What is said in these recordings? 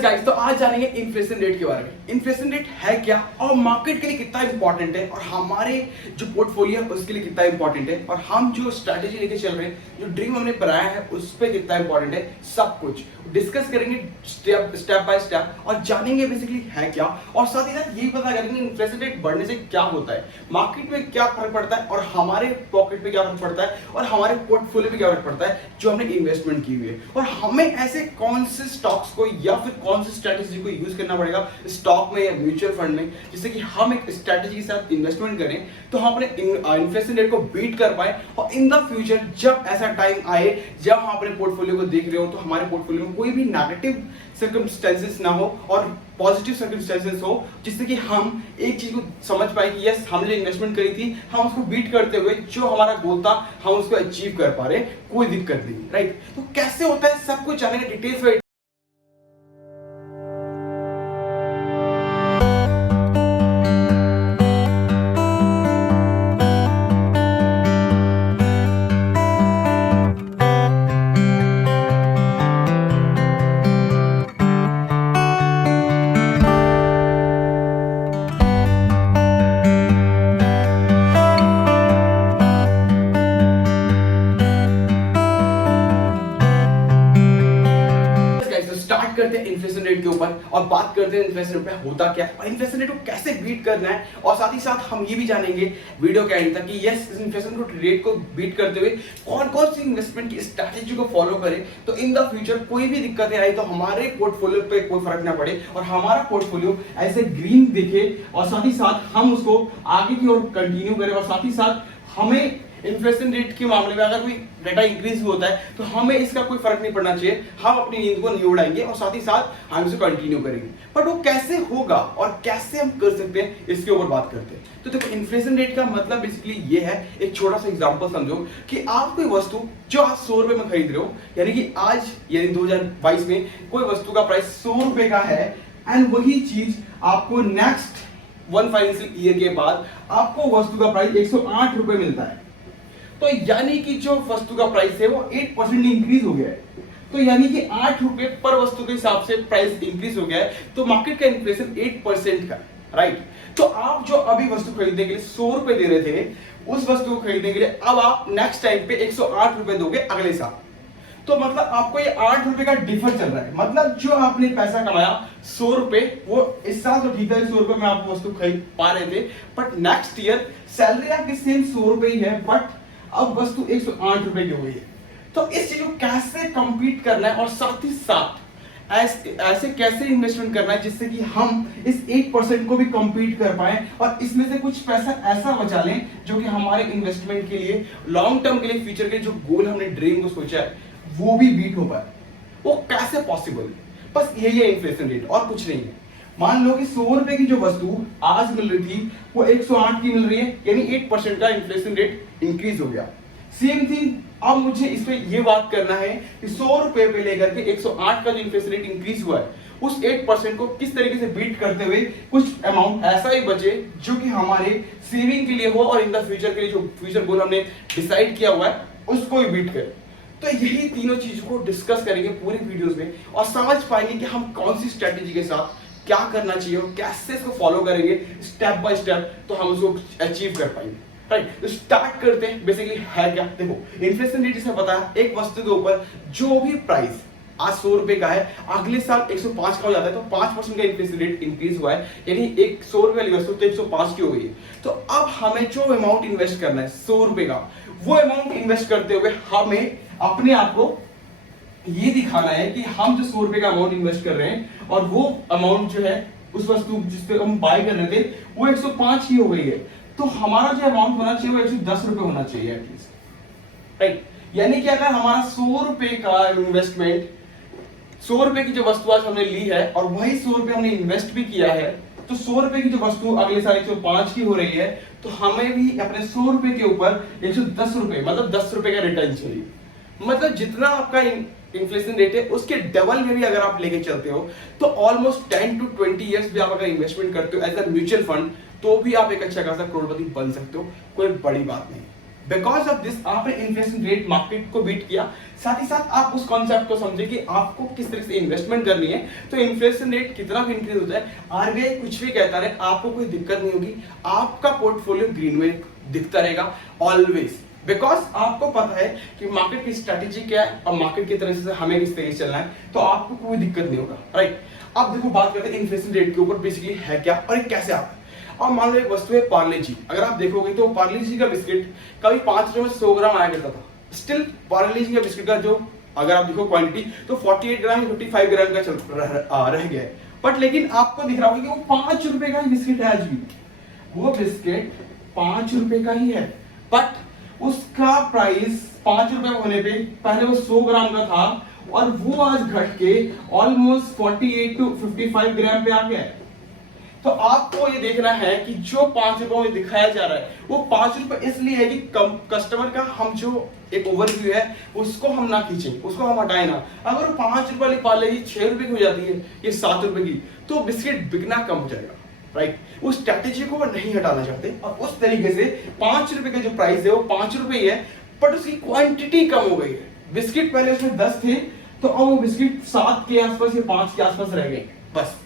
Guys, तो आज जानेंगे इन्फ्लेशन रेट के बारे में। इन्फ्लेशन रेट है क्या और मार्केट के लिए कितना इंपॉर्टेंट है और हमारे जो पोर्टफोलियो है उसके लिए कितना इंपॉर्टेंट है और हम जो स्ट्रैटेजी लेके चल रहे हैं, जो ड्रीम हमने बनाया है उस पर कितना इंपॉर्टेंट है, सब कुछ डिस्कस करेंगे स्टेप बाय स्टेप और जानेंगे बेसिकली है क्या। और साथ ही साथ ये पता करेंगे इन्फ्लेशन रेट बढ़ने से क्या होता है, मार्केट में क्या फर्क पड़ता है और हमारे पॉकेट पे क्या फर्क पड़ता है और हमारे पोर्टफोलियो पे क्या फर्क पड़ता है जो हमने इन्वेस्टमेंट की हुई है, और हमें ऐसे कौन से स्टॉक्स को या फिर कौन सी स्ट्रैटेजी को यूज करना पड़ेगा स्टॉक में या म्यूचुअल फंड में, जिससे कि हम एक स्ट्रैटेजी के साथ इन्वेस्टमेंट करें तो हम अपने इन्फ्लेशन रेट को बीट कर पाए। और इन द फ्यूचर जब ऐसा टाइम आए जब हम अपने पोर्टफोलियो को देख रहे हो तो हमारे पोर्टफोलियो में कोई भी नेगेटिव सर्कमस्टेंसेस ना हो और पॉजिटिव सर्कमस्टेंसेस हो, जिससे कि हम एक चीज को समझ पाए कि यस, हमने जो इन्वेस्टमेंट करी थी हम उसको बीट करते हुए जो हमारा गोल था हम उसको अचीव कर पा रहे, कोई दिक्कत नहीं। राइट, तो कैसे होता है सब कुछ जानेंगे डिटेल्स में। स्टार्ट करते हैं इन्फ्लेशन रेट के ऊपर और बात करते हैं इन्फ्लेशन रेट पे होता क्या है और इन्फ्लेशन रेट को कैसे बीट करना है, और साथ ही साथ हम ये भी जानेंगे वीडियो के एंड तक कि यस, इस इन्फ्लेशन रेट को बीट करते हुए कौन कौन सी इन्वेस्टमेंट की स्ट्रैटेजी को फॉलो करें तो इन द फ्यूचर कोई भी दिक्कतें आई तो हमारे पोर्टफोलियो पे कोई फर्क ना पड़े और हमारा पोर्टफोलियो ऐसे ग्रीन दिखे, और साथ ही साथ हम उसको आगे की ओर कंटिन्यू करें। और साथ ही साथ हमें इन्फ्लेशन रेट के मामले में अगर कोई डेटा इंक्रीज होता है तो हमें इसका कोई फर्क नहीं पड़ना चाहिए, हम अपनी नींद को नहीं उड़ाएंगे और साथ ही साथ हम इसे कंटिन्यू करेंगे। बट वो कैसे होगा और कैसे हम कर सकते हैं इसके ऊपर बात करते हैं। तो देखो, इन्फ्लेशन रेट का मतलब बेसिकली ये है, एक छोटा सा एग्जांपल समझो कि आप कोई वस्तु जो आज 100 रुपए में खरीद रहे हो, यानी कि आज यानी 2022 में कोई वस्तु का प्राइस 100 रुपए का है एंड वही चीज आपको नेक्स्ट 1 फाइनेंशियल ईयर के बाद आपको वस्तु का प्राइस 108 रुपए मिलता है। तो यानी कि जो वस्तु का प्राइस है वो 8% इंक्रीज हो गया है। तो यानी कि 8 रुपए पर वस्तु के हिसाब से प्राइस इंक्रीज हो गया है। तो मार्केट का इन्फ्लेशन 8% का, राइट। तो आप जो अभी वस्तु खरीदने के लिए 100 रुपए दे रहे थे, उस वस्तु को खरीदने के लिए अब आप नेक्स्ट टाइम पे 108 रुपए दोगे अगले साल। तो मतलब आपको ये 8 रुपए का डिफर चल रहा है। मतलब जो आपने पैसा कमाया 100 रुपए, वो इस साल तो ठीक है 100 रुपए में आप वस्तु खरीद पा रहे थे, बट नेक्स्ट ईयर सैलरी आपकी सेम 100 रुपए ही है, बट अब वस्तु 108 रुपए की हो गई है। तो इस चीज को कैसे कंपीट करना है और साथ ही साथ ऐसे कैसे इन्वेस्टमेंट करना है जिससे कि हम इस 8% को भी कंपीट कर पाए और इसमें से कुछ पैसा ऐसा बचा लें जो कि हमारे इन्वेस्टमेंट के लिए, लॉन्ग टर्म के लिए, फ्यूचर के लिए जो गोल हमने ड्रीम को सोचा है वो भी बीट हो पाए। वो कैसे पॉसिबल है? बस यही है इन्फ्लेशन रेट और कुछ नहीं है। मान लो कि 100 रुपए की जो वस्तु आज मिल रही थी वो 108 की मिल रही है, यानी 8% का इन्फ्लेशन रेट इंक्रीज हो गया। सेम थिंग अब मुझे इस पे ये बात करना है कि 100 रुपए पे लेकर के 108 का जो इन्फ्लेशन रेट इंक्रीज हुआ है उस 8% को किस तरीके से बीट करते हुए कुछ अमाउंट ऐसा ही बचे जो कि हमारे सेविंग के लिए हो और इन द फ्यूचर के लिए जो फ्यूचर गोल हमने डिसाइड किया हुआ है उसको भी बीट करे। तो यही तीनों चीजों को डिस्कस करेंगे पूरे वीडियोस में और समझ पाएंगे कि हम कौन सी स्ट्रेटेजी के साथ क्या करना चाहिए और कैसे इसको फॉलो करेंगे स्टेप बाय स्टेप तो हम उसको अचीव कर पाएंगे। राइट, तो स्टार्ट करते हैं। बेसिकली है क्या? देखो, इन्फ्लेशन रेट जैसे पता है, एक वस्तु के ऊपर जो भी प्राइस आज 100 रुपए का है अगले साल 105 का हो जाता है, तो 5% का इन्फ्लेशन रेट इंक्रीज हुआ है, यानी एक 100 रुपए वाली वस्तु तो 105 की हो गई है। तो अब हमें जो अमाउंट इन्वेस्ट करना है 100 रुपए का, वो अमाउंट इन्वेस्ट करते हुए हमें अपने आप को ये दिखाना है कि हम जो 100 रुपए का अमाउंट इन्वेस्ट कर रहे हैं और वो अमाउंट जो है उस वस्तु जिसपे हम बाय कर रहे थे वो 105 की हो गई है, तो हमारा जो अमाउंट होना चाहिए वो 110 रुपए होना चाहिए एटलीस्ट। राइट, यानी कि अगर हमारा 100 रुपए का इन्वेस्टमेंट, 100 रुपए की जो वस्तु आज हमने ली है और वही 100 रुपए हमने इन्वेस्ट भी किया है, तो 100 रुपए की जो वस्तु अगले साल 105 की हो रही है, तो हमें भी अपने 100 रुपए के ऊपर 110 रुपए मतलब 10 रुपए का रिटर्न चाहिए। मतलब जितना आपका इन्फ्लेशन रेट है उसके डबल में भी अगर आप लेके चलते हो तो ऑलमोस्ट 10 to 20 इयर्स भी आप अगर इन्वेस्टमेंट करते हो एज अ म्यूचुअल फंड तो भी आप एक अच्छा खासा करोड़पति बन सकते हो। कोई बड़ी बात नहीं, बिकॉज ऑफ दिस आपने इन्फ्लेशन रेट मार्केट को बीट किया, साथ ही साथ आप उस कॉन्सेप्ट को समझे कि आपको किस तरह से इन्वेस्टमेंट करनी है। तो इन्फ्लेशन रेट कितना भी इंक्रीज होता है, आरबीआई कुछ भी कहता रहे, आपको कोई दिक्कत नहीं होगी, आपका पोर्टफोलियो ग्रीन में दिखता रहेगा ऑलवेज, बिकॉज आपको पता है कि मार्केट की स्ट्रेटेजी क्या है और मार्केट की तरह से हमें किस तरीके से चलना है, तो आपको कोई दिक्कत नहीं होगा, राइट। अब देखो बात करते हैं इन्फ्लेशन रेट के ऊपर, बेसिकली है क्या और ये कैसे आता है। अब मान लो एक वस्तु है पार्ले जी, अगर आप देखोगे तो पार्ले जी का बिस्किट कभी 5 रुपए में 100 ग्राम आया करता था, स्टिल पार्ले जी का बिस्किट का जो अगर आप देखो क्वांटिटी तो 48 ग्राम 55 ग्राम का रह गया है, बट लेकिन आपको दिख रहा होगा कि वो 5 रुपए का ही बिस्किट है आज भी, वो बिस्किट 5 रुपए का ही है, बट उसका प्राइस 5 रुपए होने पे पहले वो 100 ग्राम का था और वो आज घट के ऑलमोस्ट 48 टू 55 ग्राम पे आ गया है। तो आपको ये देखना है कि जो 5 रुपए में दिखाया जा रहा है वो 5 रुपए इसलिए है कि कस्टमर का हम जो एक ओवरव्यू है उसको हम ना खींचें, उसको हम हटाए ना। अगर 5 रुपए वाली पार्ले जी 6 रुपए की हो जाती है, ये 7 रुपए की, तो बिस्किट बिकना कम हो जाएगा, राइट। उस स्ट्रैटेजी को वो नहीं हटाना चाहते और उस तरीके से 5 रुपए का जो प्राइस है वो 5 रुपए ही है, बट उसकी क्वांटिटी कम हो गई है। बिस्किट पहले उसमें 10 थे तो अब वो बिस्किट 7 के आसपास या 5 के आसपास रह गए बस।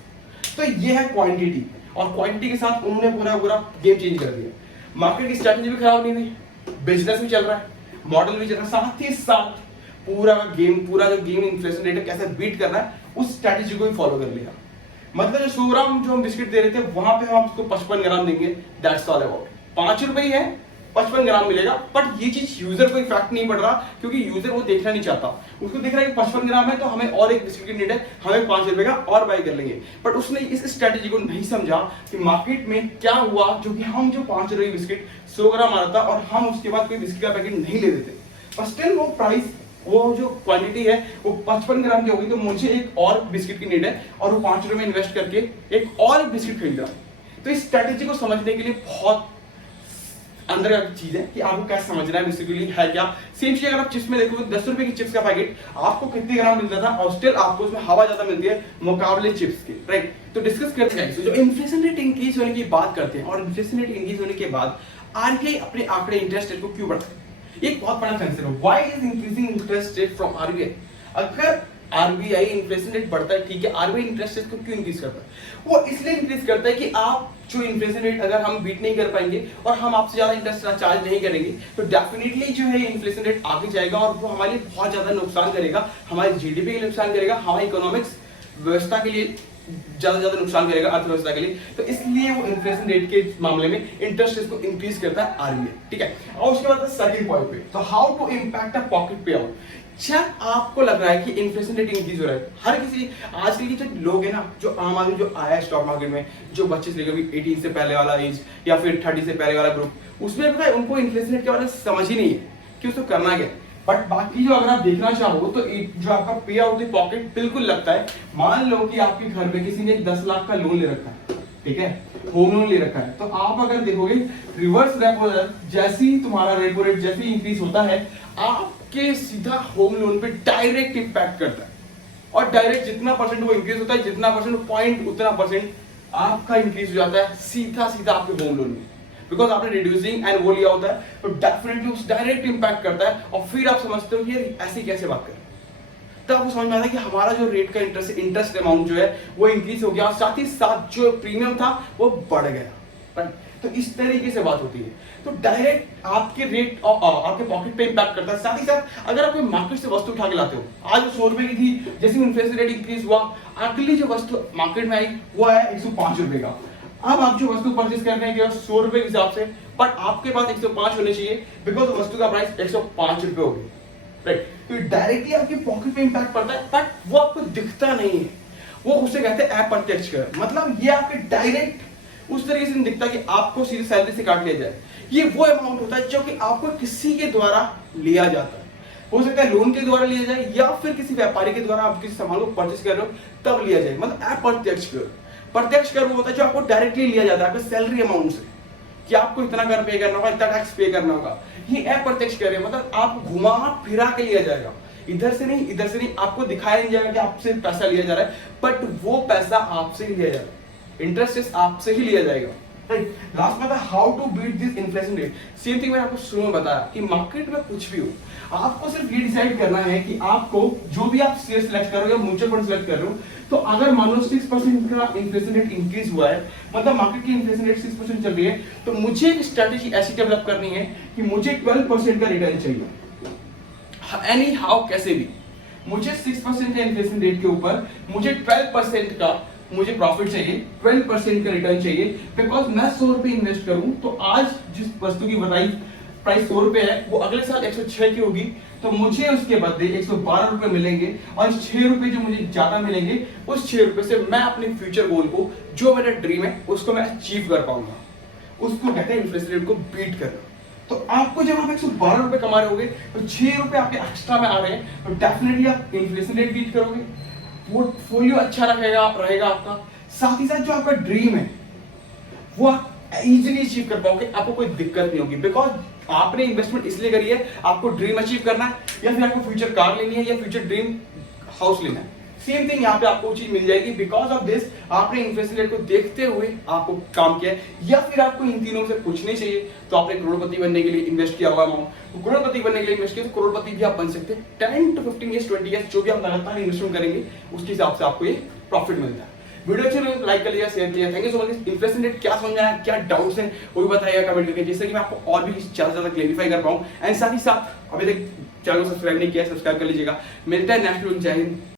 तो ये है क्वांटिटी, और क्वांटिटी के साथ उन्होंने पूरा गेम चेंज कर दिया। मार्केट की स्ट्रैटेजी भी खराब नहीं हुई, बिजनेस भी चल रहा है, मॉडल भी चल रहा है, साथ ही साथ पूरा जो गेम इन्फ्लेशन रेट है कैसे बीट करना है उस स्ट्रैटेजी को भी फॉलो कर लिया। मतलब जो 100 ग्राम जो हम बिस्किट दे रहे थे वहां पे हम उसको 55 ग्राम देंगे, दैट्स ऑल अबाउट। 5 रुपए ही है, 55 ग्राम मिलेगा, बट ये चीज यूजर को इफेक्ट नहीं पड़ रहा क्योंकि यूजर वो देखना नहीं चाहता, उसको दिख रहा है कि 55 ग्राम है तो हमें और एक बिस्किट की नीड है, हमें 5 रुपए का और बाय कर लेंगे। बट उसने इस स्ट्रेटेजी को नहीं समझा कि मार्केट में क्या हुआ, जो कि हम जो 5 रुपए बिस्किट 100 ग्राम आ रहा था और हम उसके बाद कोई बिस्किट का पैकेट नहीं ले देते, और स्टिल वो प्राइस वो जो क्वांटिटी है वो 55 ग्राम की होगी, तो मुझे एक और बिस्किट की नीड है और वो 5 रुपए में इन्वेस्ट करके एक और एक बिस्किट खरीद रहा है। तो इस स्ट्रेटेजी को समझने के लिए बहुत अंदर का चीज है कि आपको क्या समझना है बेसिकली है क्या। सेम चीज अगर आप चिप्स में देखोगे 10 रुपए की चिप्स का पैकेट आपको कितने ग्राम मिलता था और स्टिल आपको उसमें हवा ज्यादा मिलती है मुकाबले चिप्स के, राइट। तो डिस्कस करते हैं जो इन्फ्लेशन रेट इंक्रीज होने की बात करते हैं, और इन्फ्लेशन रेट इंक्रीज होने के बाद आरबीआई अपने आंकड़े इंटरेस्ट रेट को क्यों बढ़ाता है, एक बहुत बड़ा कंसर्न है। Why is increasing interest rate from RBI. अगर आरबीआई इन्फ्लेशन रेट बढ़ता है, ठीक है, आरबीआई इंटरेस्ट रेट को क्यों इंक्रीज करता है? वो इसलिए इंक्रीज करता है कि आप जो इन्फ्लेशन रेट अगर हम बीट नहीं कर पाएंगे और हम आपसे ज्यादा इंटरेस्ट चार्ज नहीं करेंगे तो डेफिनेटली जो है इन्फ्लेशन रेट आगे जाएगा और वो हमारे लिए बहुत ज्यादा नुकसान करेगा, हमारी जीडीपी के लिए नुकसान करेगा, हमारी इकोनॉमिक्स व्यवस्था के लिए ज्यादा नुकसान करेगा, अर्थव्यवस्था के लिए। तो इसलिए वो इन्फ्लेशन रेट के मामले में इंटरेस्ट रेट को इंक्रीज करता है आरबीआई, ठीक है। और उसके बाद सेकंड पॉइंट पे, तो how to impact a pocket pay out. जब आपको लग रहा है कि इन्फ्लेशन रेट इंक्रीज हो रहा है, हर किसी आजकल के जो लोग हैं ना, जो आम आदमी जो आया है स्टॉक मार्केट में, जो बच्चे से लेकर 18 से पहले वाला एज या फिर 30 से पहले वाला ग्रुप, उसमें पता है उनको इन्फ्लेशन रेट के बारे में समझ ही नहीं है कि उसको करना क्या। बट बाकी जो अगर आप देखना चाहो तो जो आपका पे आउट द पॉकेट बिल्कुल लगता है। मान लो कि आपके घर में किसी ने 10 लाख का लोन ले रखा है, ठीक है, होम लोन ले रखा है, तो आप अगर देखोगे रिवर्स रेपो जैसे ही तुम्हारा रेपो रेट जैसे ही इंक्रीज होता है आपके सीधा होम लोन पे डायरेक्ट इंपैक्ट करता है, और डायरेक्ट जितना परसेंट वो इंक्रीज होता है, जितना परसेंट पॉइंट उतना परसेंट आपका इंक्रीज हो जाता है सीधा आपके होम लोन में, बिकॉज आपने रिड्यूसिंग एंड वो लिया होता है, तो डेफिनेटली उस डायरेक्ट इंपैक्ट करता है। और फिर आप समझते हो कि ये ऐसी कैसे बात करें, तब आपको समझ में आता है कि हमारा जो रेट का इंटरेस्ट अमाउंट जो है वो इंक्रीज हो गया और साथ ही साथ जो प्रीमियम था वो बढ़ गया। तो इस तरीके से बात होती है, तो डायरेक्ट आपके रेट आपके पॉकेट पे इंपैक्ट करता है। साथ ही साथ अगर आप कोई मार्केट से वस्तु उठा के लाते हो, आज 100 रुपए की थी, जैसे इन्फ्लेशन रेट इंक्रीज हुआ अगली जो वस्तु मार्केट में आई वो आया 105 रुपए का। अब आप जो वस्तु परचेज कर रहे हैं 100 रुपए के हिसाब से, बट आपके पास 105 होने चाहिए बिकॉज वस्तु का प्राइस 105 रुपए हो गया, राइट। तो डायरेक्टली आपके पॉकेट पे इंपैक्ट पड़ता है, बट वो आपको दिखता नहीं है, वो उसे कहते हैं अप्रत्यक्ष कर। मतलब ये आपके डायरेक्ट उस तरीके से नहीं दिखता कि आपको सीधे सैलरी से काट लिया जाए, ये वो अमाउंट होता है जो कि आपको किसी के द्वारा लिया जाता है। हो सकता है लोन के द्वारा लिया जाए या फिर किसी व्यापारी के द्वारा आप किसी सामान को परचेज कर रहे हो तब लिया जाए, मतलब अप्रत्यक्ष कर। प्रत्यक्ष कर वो होता है जो आपको डायरेक्टली लिया जाता है आपके सैलरी अमाउंट से, कि आपको इतना कर पे करना होगा, इतना टैक्स पे करना होगा। ये अप्रत्यक्ष कर मतलब आप घुमा फिरा के लिया जाएगा, इधर से नहीं आपको दिखाया नहीं जाएगा कि आपसे पैसा लिया जा रहा है, बट वो पैसा आपसे ही लिया जा रहा है, इंटरेस्ट आपसे ही लिया जाएगा, राइट। लास्ट में था how to beat this inflation rate. Same thing मैंने आपको शुरू में बताया कि मार्केट में कुछ भी हो, आपको सिर्फ ये डिसाइड करना है कि आपको जो भी आप शेयर सेलेक्ट कर रहे हो या म्यूचुअल फंड सेलेक्ट कर रहे हो, तो अगर मान लो 6% का इन्फ्लेशन रेट इंक्रीज हुआ है, मतलब मार्केट की इन्फ्लेशन रेट 6% चल रही है, तो मुझे एक स्ट्रेटेजी ऐसी डेवलप करनी है कि मुझे 12% का रिटर्न चाहिए। एनी हाउ, कैसे भी मुझे 6% का इन्फ्लेशन रेट के ऊपर मुझे 12% का मुझे प्रॉफिट चाहिए, 12% का रिटर्न चाहिए। बिकॉज मैं 100 रुपए इन्वेस्ट करूं तो आज जिस वस्तु की बताई प्राइस 100 रुपए है, वो अगले साल 106 की होगी, तो मुझे उसके बदले 112 रुपए मिलेंगे। और 6 रुपए जो मुझे ज्यादा मिलेंगे, उस 6 रुपए से मैं अपने फ्यूचर गोल को, जो मेरा ड्रीम है, उसको मैं अचीव कर पाऊंगा। उसको कहते हैं इन्फ्लेशन रेट को बीट करना। तो आपको जब आप 112 रुपए कमा रहे होगे, तो 6 रुपए आपके एक्स्ट्रा में आ रहे हैं, तो डेफिनेटली आप इन्फ्लेशन रेट बीट करोगे, पोर्टफोलियो अच्छा रहेगा आपका। साथ ही साथ जो आपका ड्रीम है वो आप इजीली अचीव कर पाओगे, आपको कोई दिक्कत नहीं होगी। बिकॉज आपने इन्वेस्टमेंट इसलिए करी है, आपको ड्रीम अचीव करना है, या फिर आपको फ्यूचर कार लेनी है, या फ्यूचर ड्रीम हाउस लेना है। सेम थिंग यहाँ पे आपको चीज मिल जाएगी। बिकॉज ऑफ दिस आपने इन्फ्लेशन रेट को देखते हुए आपको काम किया है, या फिर आपको इन तीनों से कुछ नहीं चाहिए, तो आपने करोड़पति बनने के लिए इन्वेस्ट किया हुआ अमाउंट, तो करोड़पति बनने के लिए इन्वेस्ट किया, तो करोड़पति भी आप बन सकते हैं। 10 to 15 years 20 years जो भी आप लगातार इन्वेस्टमेंट करेंगे, उसके हिसाब से आपको ये प्रॉफिट मिलता है। वीडियो अच्छी लगी तो लाइक कर लिया, शेयर किया। Thank you so much. Inflation rate क्या समझ में आया, क्या डाउट्स हैं, वो भी बताइएगा कमेंट करके, जिससे कि मैं आपको और भी ज्यादा क्लेरिफाई कर पाऊँ। एंड साथ ही साथ अभी तक चैनल को सब्सक्राइब नहीं किया, सब्सक्राइब कर लीजिएगा। मिलता है नेक्स्ट वीडियो। जय हिंद।